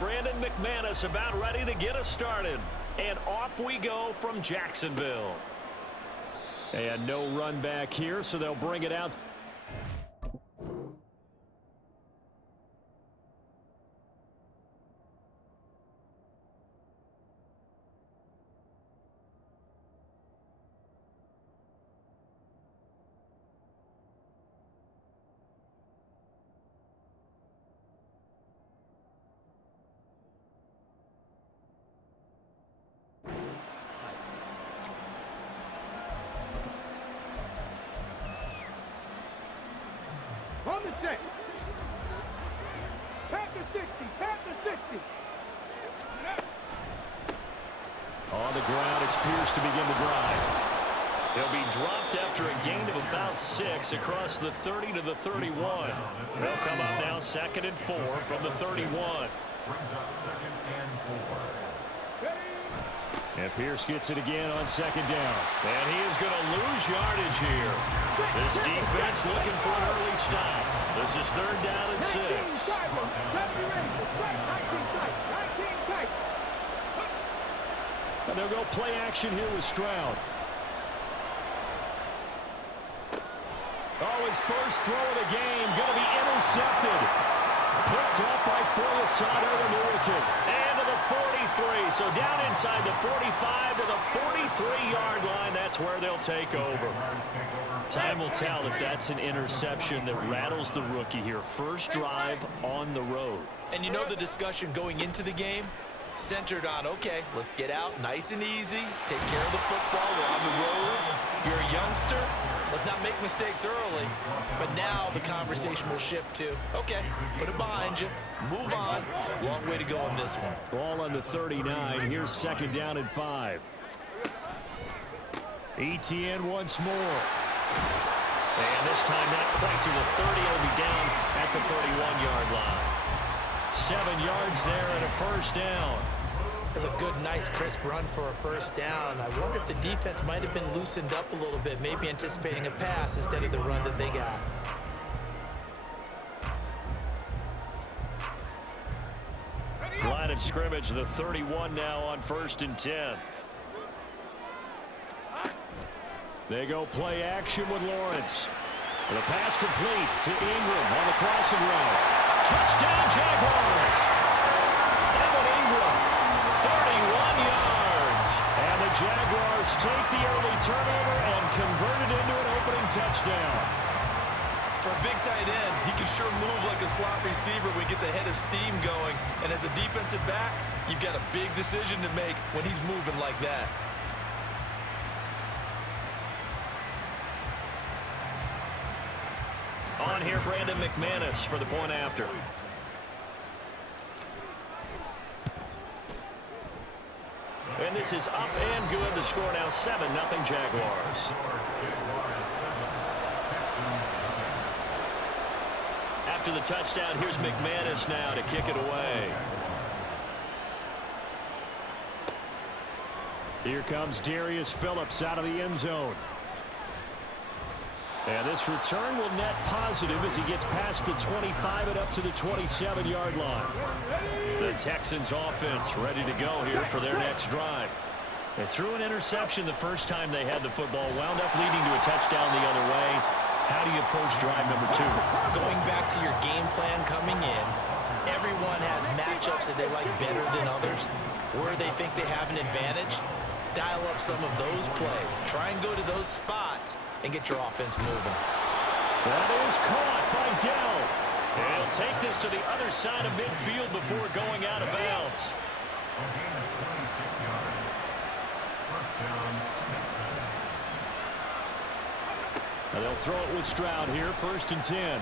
Brandon McManus about ready to get us started. And off we go from Jacksonville. And no run back here, so they'll bring it out. On the 6. Pack the 60. Pack the 60. On the ground, it's Pierce to begin the drive. He'll be dropped after a gain of about 6 across the 30 to the 31. They'll come up now 2nd and 4 from the 31. Brings up 2nd and 4. And Pierce gets it again on 2nd down. And he is going to lose yardage here. This defense looking for an early stop. This is 3rd down and 6. And they'll go play action here with Stroud. Oh, his first throw of the game going to be intercepted. Picked up by Foyesade and Lurikin. And to the 43. So down inside the 45 to the 43-yard line. That's where they'll take over. Time will tell if that's an interception that rattles the rookie here. First drive on the road. And you know the discussion going into the game? Centered on, okay, let's get out nice and easy, take care of the football, we're on the road, you're a youngster, let's not make mistakes early. But now the conversation will shift to, okay, put it behind you, move on, long way to go on this one. Ball on the 39, here's 2nd down and 5. ETN once more. And this time not quite to the 30, will be down at the 31-yard line. 7 yards there and a first down. That's a good, nice, crisp run for a first down. I wonder if the defense might have been loosened up a little bit, maybe anticipating a pass instead of the run that they got. Line of scrimmage, the 31 now on 1st and 10. They go play action with Lawrence. And a pass complete to Ingram on the crossing route. Touchdown, Jaguars! Evan Ingram, 31 yards. And the Jaguars take the early turnover and convert it into an opening touchdown. For a big tight end, he can sure move like a slot receiver when he gets a head of steam going. And as a defensive back, you've got a big decision to make when he's moving like that. On here, Brandon McManus for the point after. And this is up and good. The score now 7-0 Jaguars. After the touchdown, here's McManus now to kick it away. Here comes Darius Phillips out of the end zone. And this return will net positive as he gets past the 25 and up to the 27-yard line. The Texans offense ready to go here for their next drive. They threw an interception the first time they had the football, wound up leading to a touchdown the other way. How do you approach drive number 2? Going back to your game plan coming in, everyone has matchups that they like better than others. Where they think they have an advantage, dial up some of those plays. Try and go to those spots and get your offense moving. That is caught by Dell. And he'll take this to the other side of midfield before going out of bounds. Now they'll throw it with Stroud here, 1st and 10.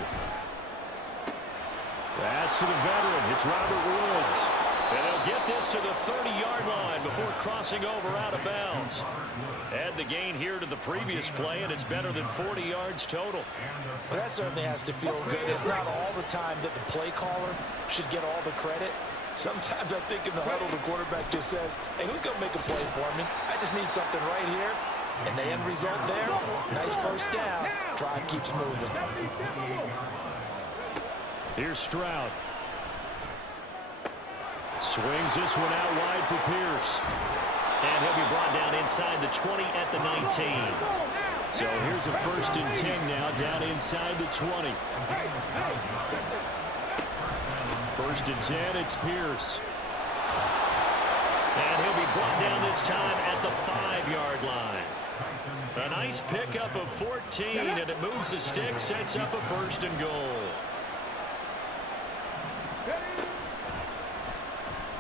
That's to the veteran. It's Robert Woods. And he'll get this to the 30-yard line before crossing over out of bounds. Add the gain here to the previous play, and it's better than 40 yards total. Well, that certainly has to feel good. It's not all the time that the play caller should get all the credit. Sometimes I think in the huddle, the quarterback just says, hey, who's going to make a play for me? I just need something right here. And the end result there, nice first down. Drive keeps moving. Here's Stroud. Swings this one out wide for Pierce. And he'll be brought down inside the 20 at the 19. So here's a 1st and 10 now, down inside the 20. 1st and 10, it's Pierce. And he'll be brought down this time at the 5-yard line. A nice pickup of 14, and it moves the stick, sets up a 1st and goal.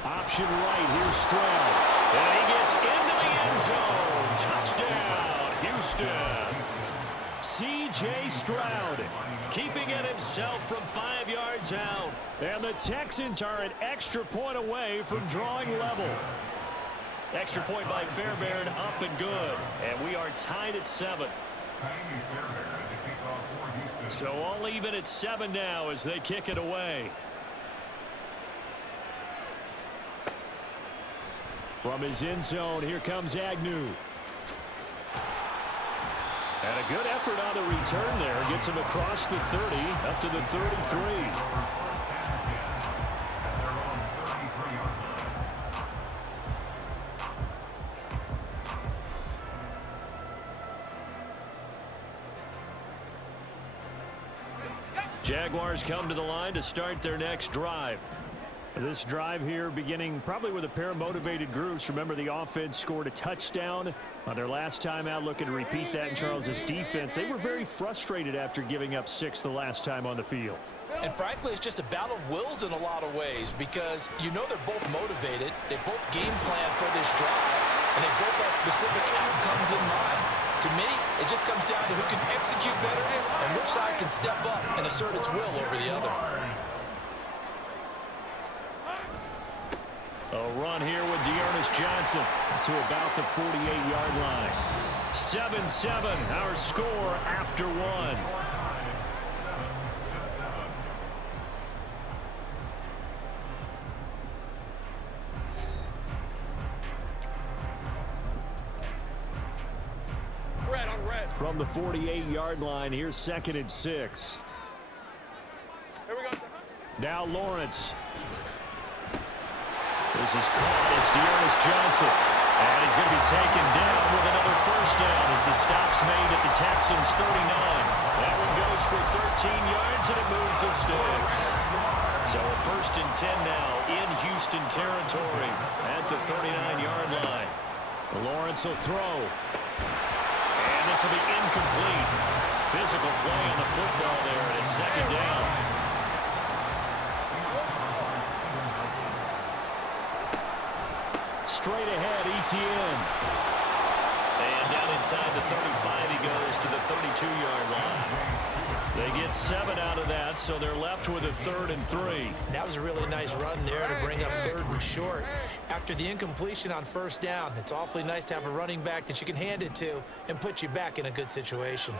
Option right, here's Stroud. And he gets into the end zone. Touchdown, Houston. C.J. Stroud Keeping it himself from 5 yards out. And the Texans are an extra point away from drawing level. Extra point by Fairbairn, up and good. And we are tied at 7. So all even at 7 now as they kick it away. From his end zone, here comes Agnew. And a good effort on the return there. Gets him across the 30, up to the 33. Jaguars come to the line to start their next drive. This drive here beginning probably with a pair of motivated groups. Remember, the offense scored a touchdown on their last time out, looking to repeat that in Charles's defense. They were very frustrated after giving up 6 the last time on the field. And frankly, it's just a battle of wills in a lot of ways because you know they're both motivated. They both game plan for this drive, and they both have specific outcomes in mind. To me, it just comes down to who can execute better and which side can step up and assert its will over the other. A run here with Dearness Johnson to about the 48-yard line. 7-7, our score after 1. From the 48-yard line, here's 2nd and 6. Here we go. Now Lawrence. This is caught. It's Dearness Johnson. And he's going to be taken down with another 1st down as the stop's made at the Texans' 39. That one goes for 13 yards, and it moves the sticks. So a 1st and 10 now in Houston territory at the 39-yard line. Lawrence will throw. And this will be incomplete. Physical play on the football there, and it's 2nd down. Straight ahead, Etienne. And down inside the 35, he goes to the 32-yard line. They get 7 out of that, so they're left with a 3rd and 3. That was a really nice run there to bring up 3rd and short. After the incompletion on 1st down, it's awfully nice to have a running back that you can hand it to and put you back in a good situation.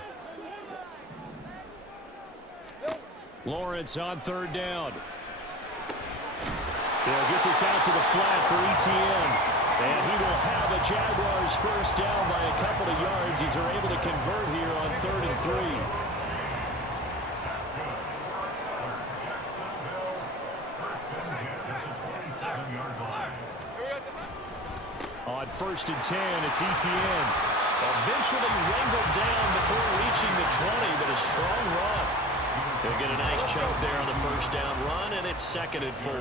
Lawrence on 3rd down. They'll get this out to the flat for Etienne. And he will have a Jaguars 1st down by a couple of yards. He's able to convert here on 3rd and 3. On 1st and 10, it's Etienne. Eventually wrangled down before reaching the 20, but a strong run. They'll get a nice chunk there on the 1st down run, and it's 2nd and 4.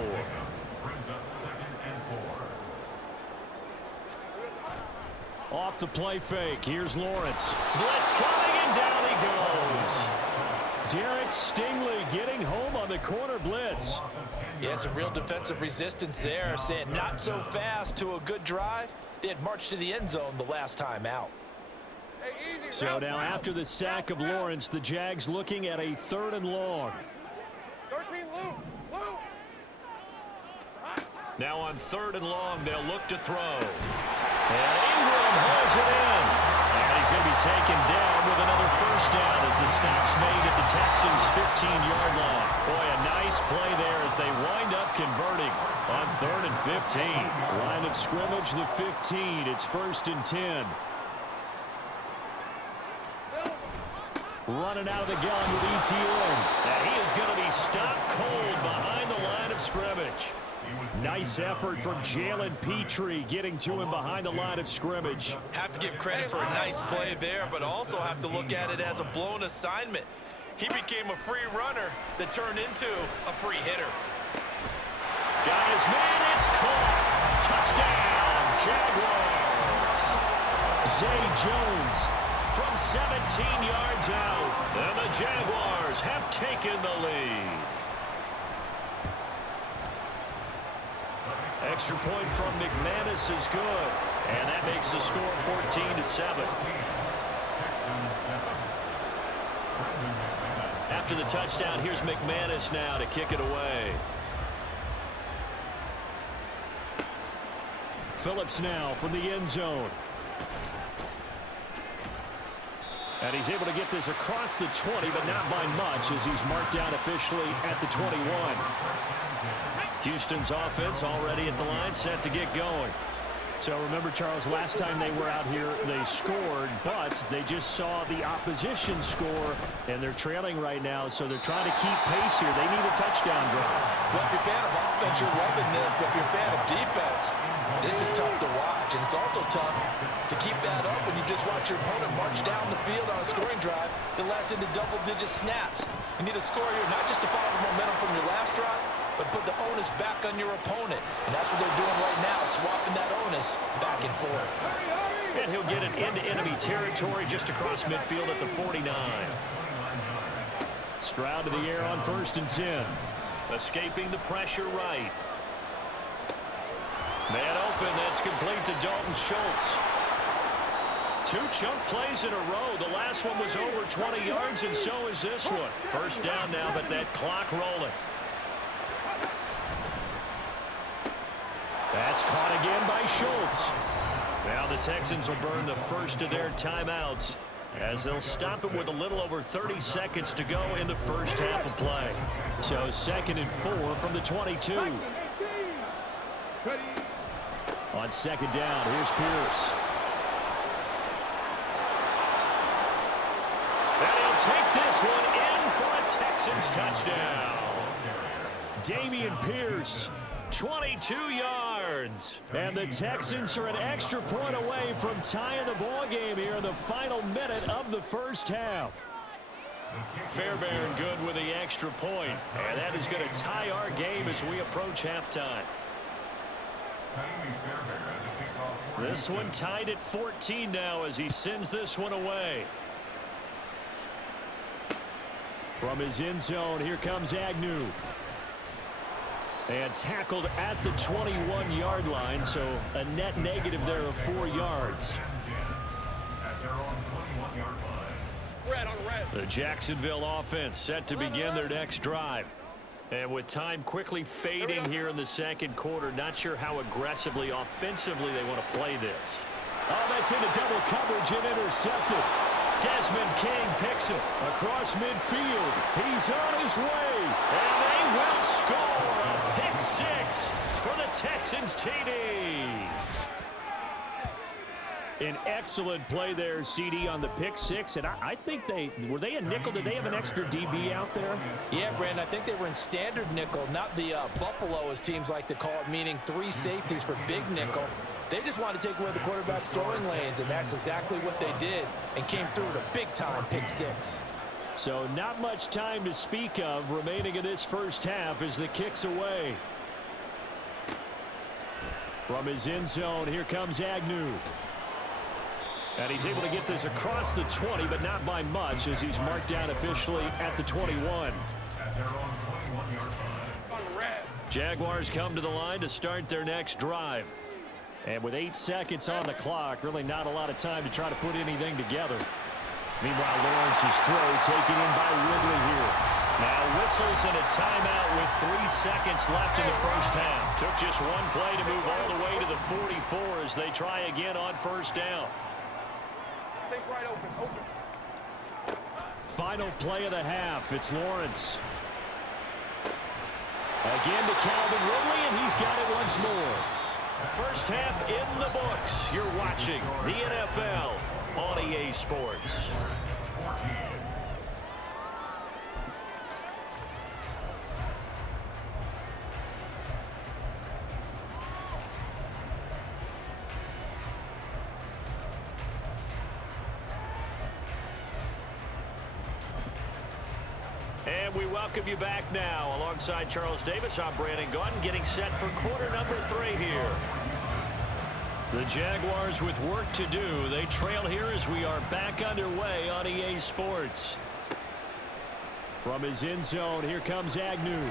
Off the play fake, here's Lawrence. Blitz coming, and down he goes. Derek Stingley getting home on the corner blitz. Yeah, some real defensive resistance there, saying not so fast to a good drive. They had marched to the end zone the last time out. So now after the sack of Lawrence, the Jags looking at a 3rd and long. 13 Lou. Now on 3rd and long, they'll look to throw. And Ingram hauls it in. And he's going to be taken down with another 1st down as the stop's made at the Texans' 15-yard line. Boy, a nice play there as they wind up converting on 3rd and 15. Line of scrimmage, the 15. It's 1st and 10. running out of the gun with ETN. And he is going to be stopped cold behind the line of scrimmage. Nice effort from Jalen Petrie getting to him behind the line of scrimmage. Have to give credit for a nice play there, but also have to look at it as a blown assignment. He became a free runner that turned into a free hitter. Got his man, it's caught. Touchdown, Jaguars. Zay Jones From 17 yards out, and the Jaguars have taken the lead. Extra point from McManus is good, and that makes the score 14-7. After the touchdown, here's McManus now to kick it away. Phillips now from the end zone. And he's able to get this across the 20, but not by much, as he's marked down officially at the 21. Houston's offense already at the line, set to get going. So remember, Charles, last time they were out here, they scored, but they just saw the opposition score, and they're trailing right now, so they're trying to keep pace here. They need a touchdown drive. Well, if you're a fan of offense, you're loving this, but if you're a fan of defense, this is tough to watch, and it's also tough to keep that up when you just watch your opponent march down the field on a scoring drive that lasts into double-digit snaps. You need a score here, not just to follow the momentum from your last drive, but put the onus back on your opponent. And that's what they're doing right now, swapping that onus back and forth. And he'll get it into enemy territory just across midfield at the 49. Stroud to the air on 1st and 10. Escaping the pressure right. Man open, that's complete to Dalton Schultz. 2 chunk plays in a row. The last one was over 20 yards, and so is this one. First down now, but that clock rolling. That's caught again by Schultz. Now the Texans will burn the first of their timeouts as they'll stop it with a little over 30 seconds to go in the first half of play. So 2nd and 4 from the 22. On 2nd down, here's Pierce. And he'll take this one in for a Texans touchdown. Dameon Pierce. 22 yards. And the Texans are an extra point away from tying the ball game here in the final minute of the first half. Fairbairn good with the extra point. And that is going to tie our game as we approach halftime. This one tied at 14 now as he sends this one away. From his end zone, here comes Agnew. And tackled at the 21-yard line, so a net negative there of 4 yards. The Jacksonville offense set to begin their next drive. And with time quickly fading here in the second quarter, not sure how aggressively, offensively they want to play this. Oh, that's into double coverage and intercepted. Desmond King picks it across midfield. He's on his way. And they will score a pick 6 for the Texans TD. An excellent play there, CD, on the pick 6. And I think were they a nickel? Did they have an extra DB out there? Yeah, Brandon, I think they were in standard nickel, not the Buffalo, as teams like to call it, meaning 3 safeties for big nickel. They just wanted to take away the quarterback's throwing lanes, and that's exactly what they did, and came through with a big-time pick 6. So not much time to speak of remaining in this first half as the kick's away. From his end zone, here comes Agnew. And he's able to get this across the 20, but not by much, as he's marked down officially at the 21. Jaguars come to the line to start their next drive. And with 8 seconds on the clock, really not a lot of time to try to put anything together. Meanwhile, Lawrence's throw taken in by Ridley here. Now whistles and a timeout with 3 seconds left in the first half. Took just one play to move all the way to the 44 as they try again on first down. Take right open. Final play of the half. It's Lawrence. Again to Calvin Ridley, and he's got it once more. First half in the books. You're watching the NFL on EA Sports. we welcome you back now. Alongside Charles Davis, I'm Brandon Gaudin, getting set for quarter number 3 here. The Jaguars with work to do. They trail here as we are back underway on EA Sports. From his end zone, here comes Agnew.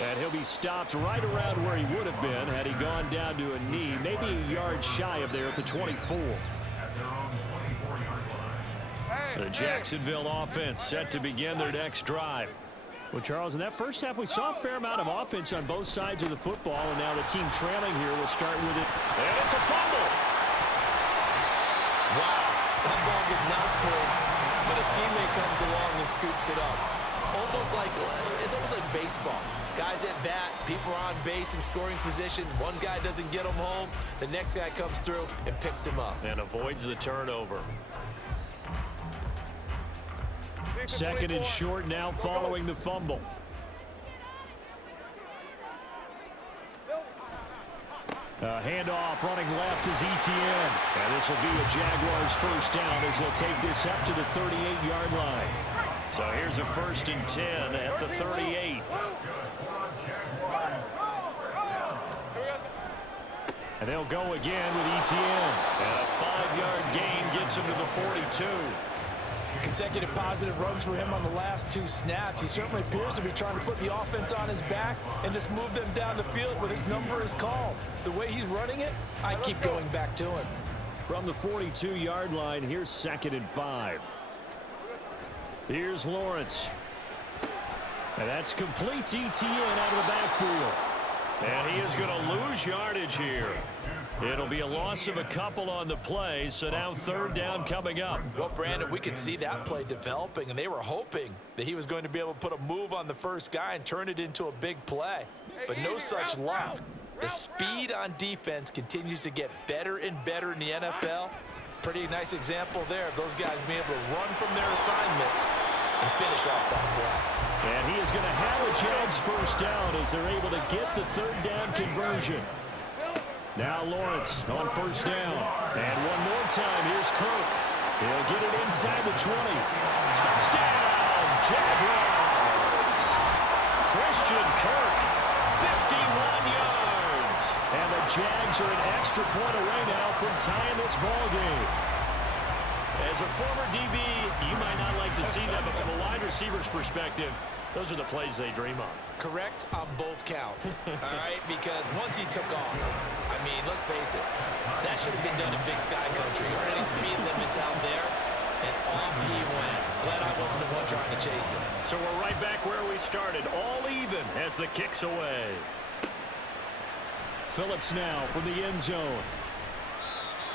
And he'll be stopped right around where he would have been had he gone down to a knee, maybe a yard shy of there at the 24. The Jacksonville offense set to begin their next drive. Well, Charles, in that first half, we saw a fair amount of offense on both sides of the football, and now the team trailing here will start with it. And it's a fumble. Wow, that ball gets knocked free, but a teammate comes along and scoops it up. It's almost like baseball. Guys at bat, people are on base in scoring position. One guy doesn't get him home. The next guy comes through and picks him up. And avoids the turnover. Second and short now following the fumble. Handoff running left is Etienne. And this will be a Jaguars first down as they'll take this up to the 38-yard line. So here's a 1st and 10 at the 38. And they'll go again with Etienne. And a 5-yard gain gets him to the 42. Consecutive positive runs for him on the last 2 snaps. He certainly appears to be trying to put the offense on his back and just move them down the field when his number is called. The way he's running it, I keep going back to him. From the 42-yard line, here's 2nd and 5. Here's Lawrence. And that's complete to Etienne out of the backfield. And he is going to lose yardage here. It'll be a loss of a couple on the play, so now 3rd down coming up. Well, Brandon, we could see that play developing, and they were hoping that he was going to be able to put a move on the first guy and turn it into a big play. But no such luck. The speed on defense continues to get better and better in the NFL. Pretty nice example there of those guys being able to run from their assignments and finish off that play. And he is going to have a Jags first down as they're able to get the 3rd down conversion. Now Lawrence on 1st down. And one more time, here's Kirk. He'll get it inside the 20. Touchdown, Jaguars! Christian Kirk, 51 yards. And the Jags are an extra point away now from tying this ball game. As a former DB, you might not like to see that, but from a wide receiver's perspective, those are the plays they dream of. Correct on both counts, all right? Because once he took off, I mean, let's face it, that should have been done in Big Sky Country. Or any speed limits out there, and off he went. Glad I wasn't the one trying to chase him. So we're right back where we started, all even as the kick's away. Phillips now from the end zone.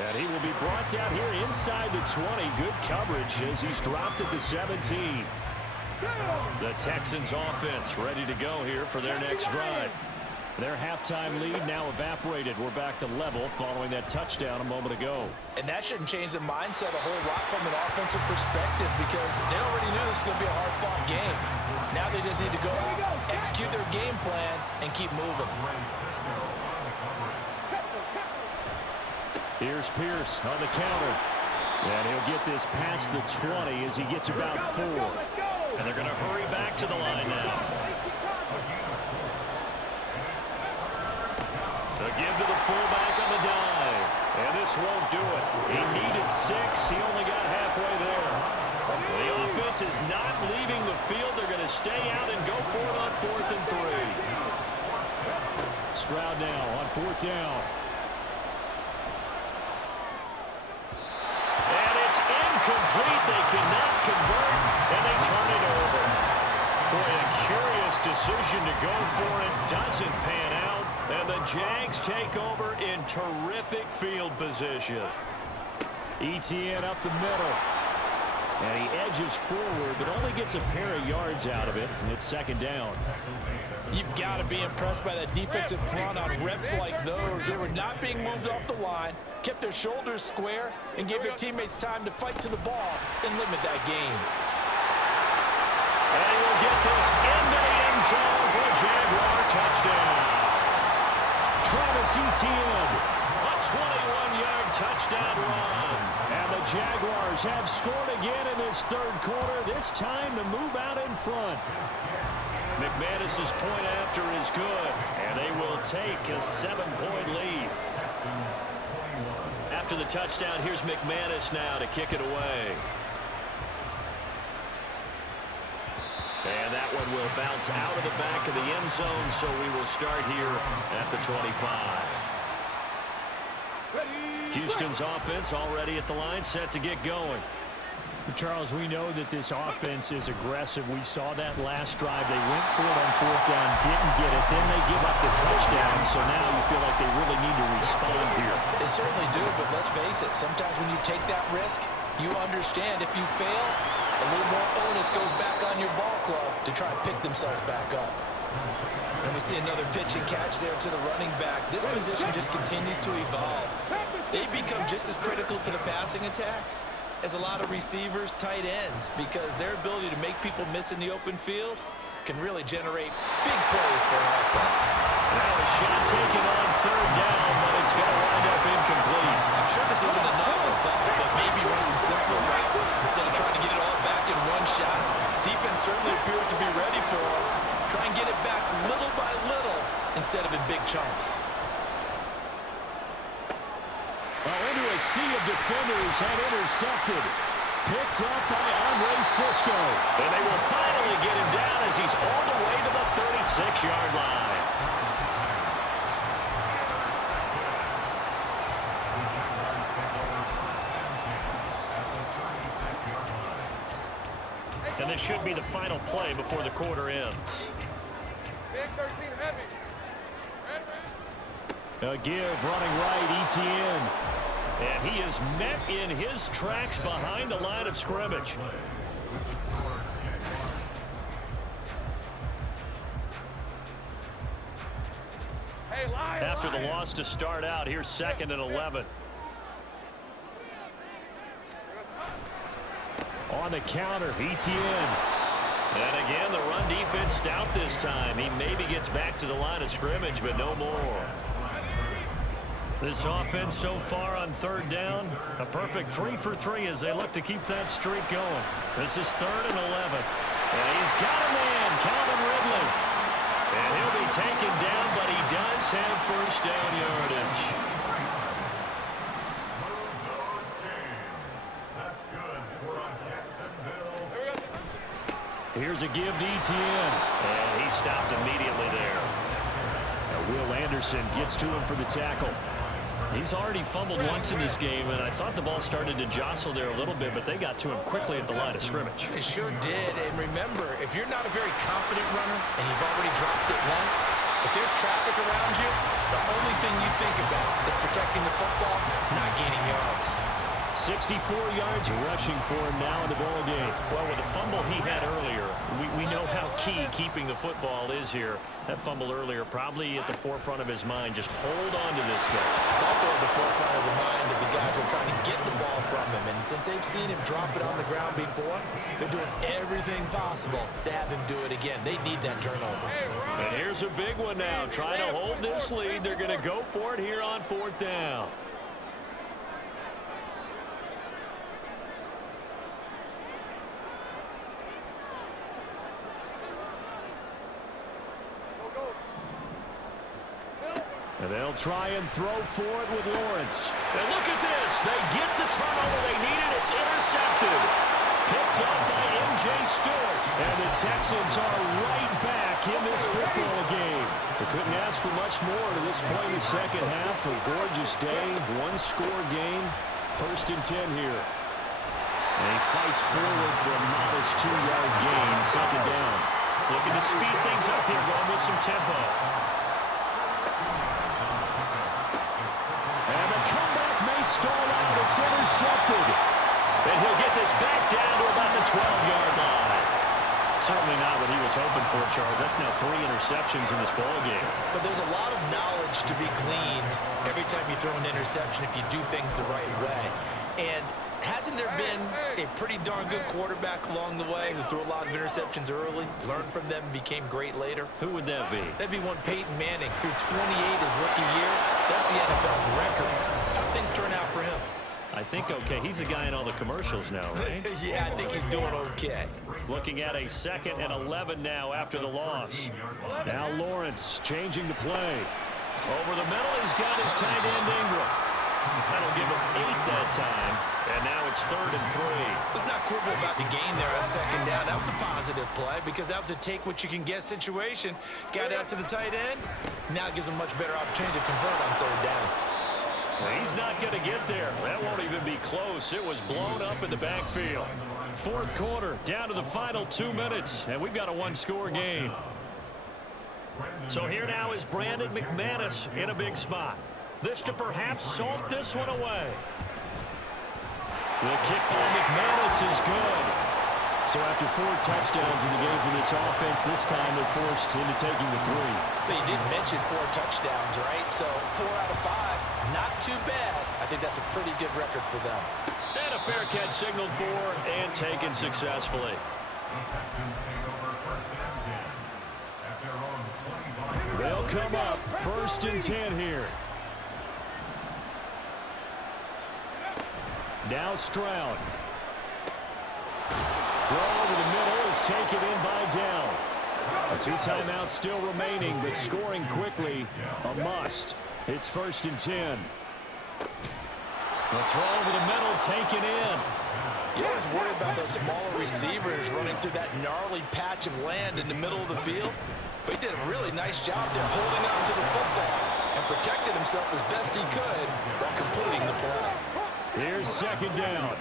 And he will be brought down here inside the 20. Good coverage as he's dropped at the 17. The Texans offense ready to go here for their next drive. Their halftime lead now evaporated. We're back to level following that touchdown a moment ago. And that shouldn't change the mindset a whole lot from an offensive perspective because they already knew this was going to be a hard-fought game. Now they just need to go out, execute their game plan, and keep moving. Here's Pierce on the counter. And he'll get this past the 20 as he gets about 4. And they're going to hurry back to the line now. The give to the fullback on the dive. And this won't do it. He needed 6. He only got halfway there. The offense is not leaving the field. They're going to stay out and go for it on 4th and 3. Stroud now on 4th down. And it's incomplete. They cannot convert, and they turn it over. Boy, a curious decision to go for it. Doesn't pan out, and the Jags take over in terrific field position. Etienne up the middle. And he edges forward, but only gets a pair of yards out of it, and it's 2nd down. You've got to be impressed by that defensive front on reps like those. They were not being moved off the line, kept their shoulders square, and gave their teammates time to fight to the ball and limit that gain. And he will get this into the end zone for a Jaguar touchdown. Travis Etienne, a 21-yard touchdown run. And the Jaguars have scored again in this third quarter, this time to move out in front. McManus's point after is good, and they will take a 7-point lead. After the touchdown, here's McManus now to kick it away. And that one will bounce out of the back of the end zone, so we will start here at the 25. Houston's offense already at the line, set to get going. Charles, we know that this offense is aggressive. We saw that last drive. They went for it on fourth down, didn't get it. Then they give up the touchdown, so now you feel like they really need to respond here. They certainly do, but let's face it, sometimes when you take that risk, you understand if you fail, a little more onus goes back on your ball club to try and pick themselves back up. And we see another pitch and catch there to the running back. This position just continues to evolve. They become just as critical to the passing attack as a lot of receivers, tight ends, because their ability to make people miss in the open field can really generate big plays for an offense. Now a shot taken on third down, but it's going to wind up incomplete. I'm sure this isn't a novel thought, but maybe run some simpler routes instead of trying to get it all back in one shot. Defense certainly appears to be ready for it. Try and get it back little by little instead of in big chunks. Well, into a sea of defenders and intercepted. Picked up by Andre Sisco. And they will finally get him down as he's all the way to the 36-yard line. And this should be the final play before the quarter ends. Big 13 heavy. A give running right, Etienne. And he is met in his tracks behind the line of scrimmage. Hey, line, After the loss to start out, here's 2nd and 11. On the counter, Etienne. And again, the run defense stout this time. He maybe gets back to the line of scrimmage, but no more. This offense so far on third down, a perfect 3 for 3 as they look to keep that streak going. This is 3rd and 11. And he's got a man, Calvin Ridley. And he'll be taken down, but he does have first down yardage. Here's a give to Etienne. And he stopped immediately there. Now Will Anderson gets to him for the tackle. He's already fumbled once in this game, and I thought the ball started to jostle there a little bit, but they got to him quickly at the line of scrimmage. They sure did. And remember, if you're not a very confident runner and you've already dropped it once, if there's traffic around you, the only thing you think about is protecting the football, not gaining yards. 64 yards rushing for him now in the ball game. Well, with the fumble he had earlier, we know how key keeping the football is here. That fumble earlier probably at the forefront of his mind. Just hold on to this thing. It's also at the forefront of the mind of the guys who are trying to get the ball from him. And since they've seen him drop it on the ground before, they're doing everything possible to have him do it again. They need that turnover. And here's a big one now. Trying to hold this lead. They're going to go for it here on 4th down. And they'll try and throw for it with Lawrence. And look at this. They get the turnover they needed. It's intercepted. Picked up by M.J. Stewart. And the Texans are right back in this football game. They couldn't ask for much more to this point in the second half. A gorgeous day, one-score game. 1st and 10 here. And he fights forward for a modest 2-yard gain. 2nd down. Looking to speed things up here, going with some tempo. And the comeback may stall out. It's intercepted. And he'll get this back down to about the 12-yard line. Certainly not what he was hoping for, Charles. That's now 3 interceptions in this ball game. But there's a lot of knowledge to be gleaned every time you throw an interception if you do things the right way. And hasn't there been a pretty darn good quarterback along the way who threw a lot of interceptions early, learned from them, became great later? Who would that be? That'd be one Peyton Manning. Threw 28 his rookie year. That's the NFL record. How things turn out for him? I think okay. He's a guy in all the commercials now, right? Yeah, I think he's doing okay. Looking at a 2nd and 11 now after the loss. Now Lawrence changing the play. Over the middle, he's got his tight end Ingram. That'll give him 8 that time. And now it's 3rd and 3. Let's not quibble about the gain there on 2nd down. That was a positive play because that was a take-what-you-can-get situation. Got out to the tight end. Now it gives him a much better opportunity to convert on 3rd down. Well, he's not going to get there. That won't even be close. It was blown up in the backfield. 4th quarter, down to the final 2 minutes, and we've got a 1-score game. So here now is Brandon McManus in a big spot. This to perhaps salt this one away. The kick by McManus is good. So after 4 touchdowns in the game for this offense, this time they're forced into taking the 3. But you did mention 4 touchdowns, right? So 4 out of 5, not too bad. I think that's a pretty good record for them. And a fair catch signaled for and taken successfully. They'll come up 1st and 10 here. Now Stroud. Throw over the middle is taken in by Dell. 2 timeouts still remaining, but scoring quickly a must. It's 1st and 10. The throw over the middle taken in. You always worry about those smaller receivers running through that gnarly patch of land in the middle of the field. But he did a really nice job there holding on to the football and protected himself as best he could while completing the play. Here's 2nd down.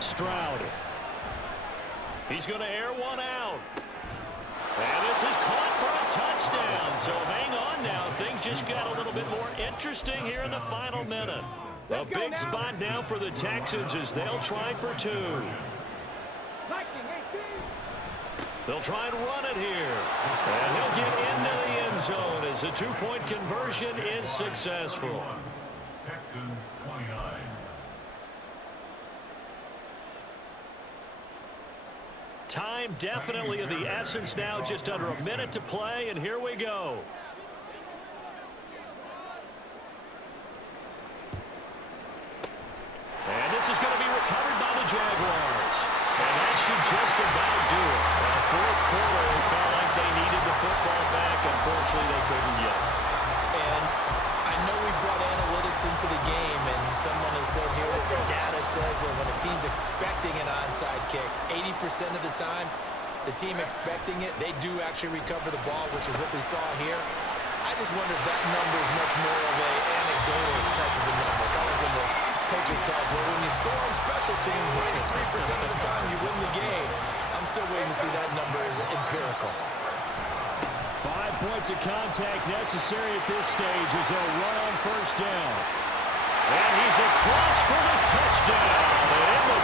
Stroud. He's going to air one out. And this is caught for a touchdown. So hang on now. Things just got a little bit more interesting here in the final minute. A big spot now for the Texans as they'll try for 2. They'll try and run it here. And he'll get into the end zone as the 2-point conversion is successful. Texans 29. Time definitely of the essence now, just under a minute to play, and here we go. And this is going to be recovered by the Jaguars. And that should just about do it. Well, 4th quarter, they felt like they needed the football back. Unfortunately, they couldn't get it. And I know we brought analytics into the game, and someone has said here that the data says that when a team's expecting an onside kick, 80% of the time, the team expecting it, they do actually recover the ball, which is what we saw here. I just wonder if that number is much more of an anecdotal type of a number. Kind of when the coaches tell us, well, when you score on special teams, 93% of the time you win the game. I'm still waiting to see that number as empirical. 5 points of contact necessary at this stage as they'll run on 1st down. And he's across for the touchdown. And in the